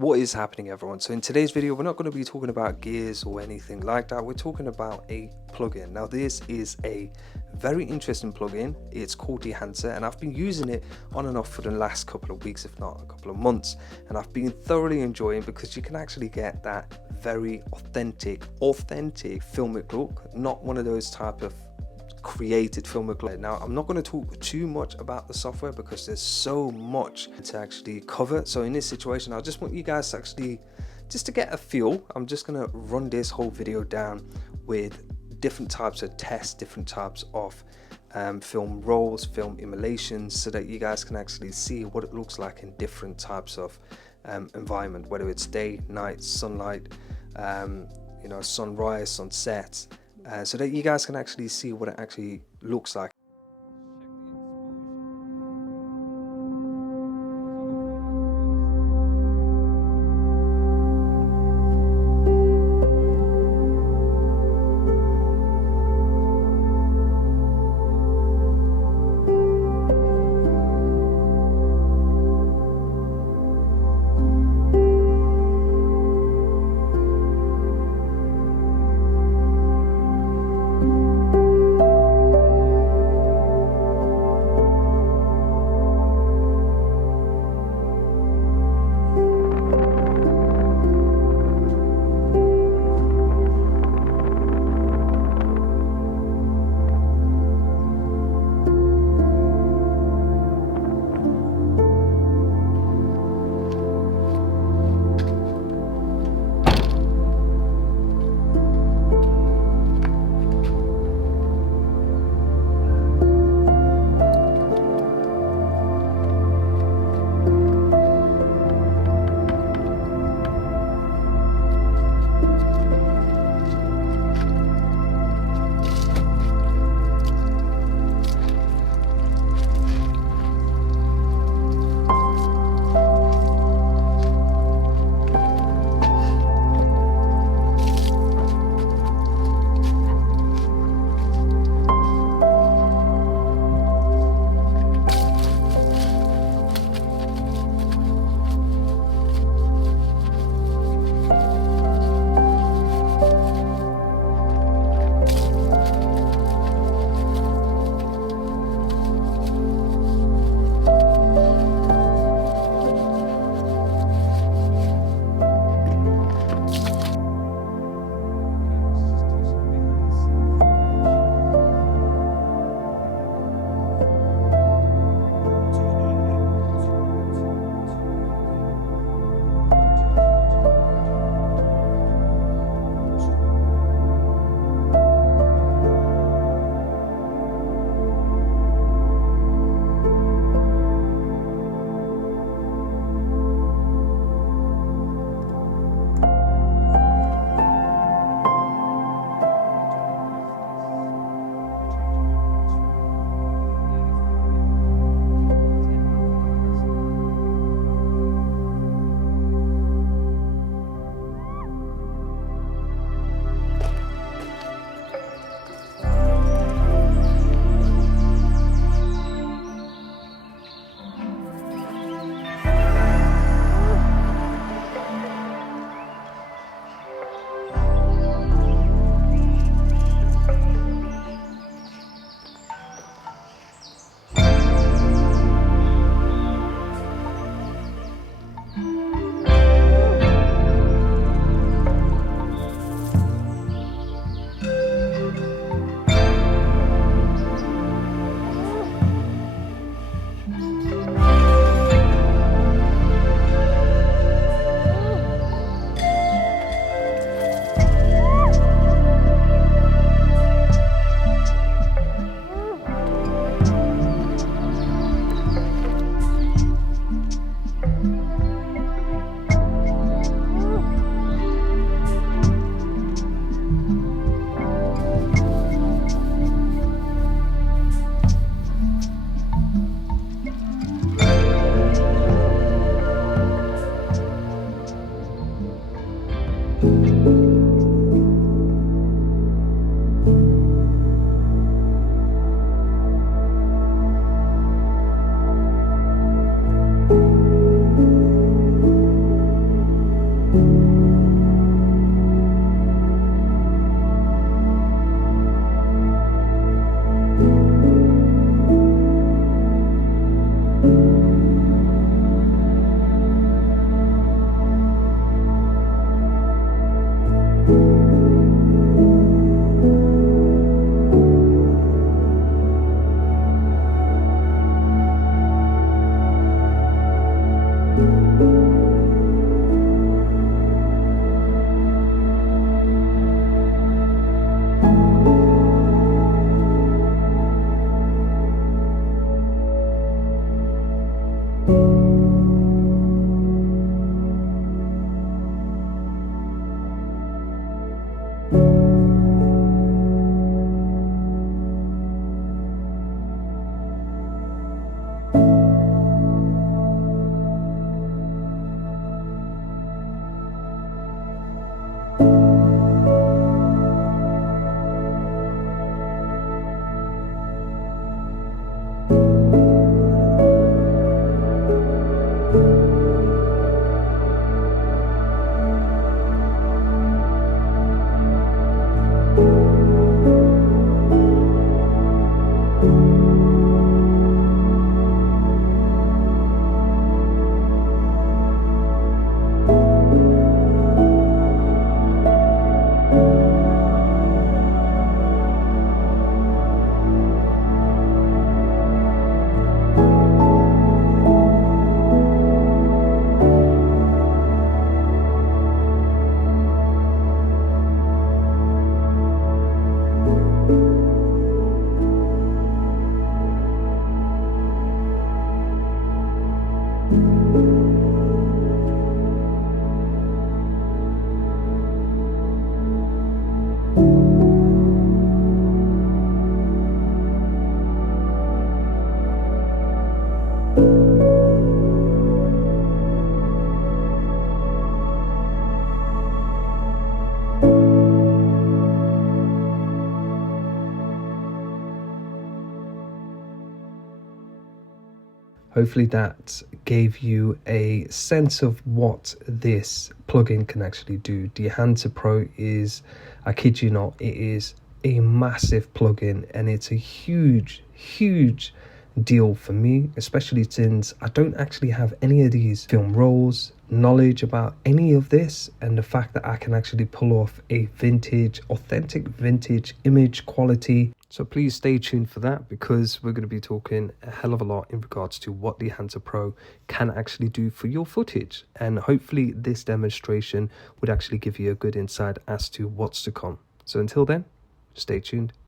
What is happening, everyone? So in today's video, we're not going to be talking about gears or anything like that. We're talking about a plugin. Now this is a very interesting plugin. It's called Dehancer, and I've been using it on and off for the last couple of weeks, if not a couple of months, and I've been thoroughly enjoying because you can actually get that very authentic filmic look, not one of those type of created filmic look. Now I'm not going to talk too much about the software because there's so much to actually cover. So in this situation, I just want you guys to actually just to get a feel. I'm just going to run this whole video down with different types of tests, different types of film rolls, film emulations, so that you guys can actually see what it looks like in different types of environment, whether it's day, night, sunlight, sunrise, sunset, so that you guys can actually see what it actually looks like. Hopefully that gave you a sense of what this plugin can actually do. Dehancer Pro is, I kid you not, it is a massive plugin, and it's a huge deal for me, especially since I don't actually have any of these film rolls, knowledge about any of this, and the fact that I can actually pull off a authentic vintage image quality. So please stay tuned for that, because we're going to be talking a hell of a lot in regards to what the Dehancer Pro can actually do for your footage, and hopefully this demonstration would actually give you a good insight as to what's to come. So until then, stay tuned.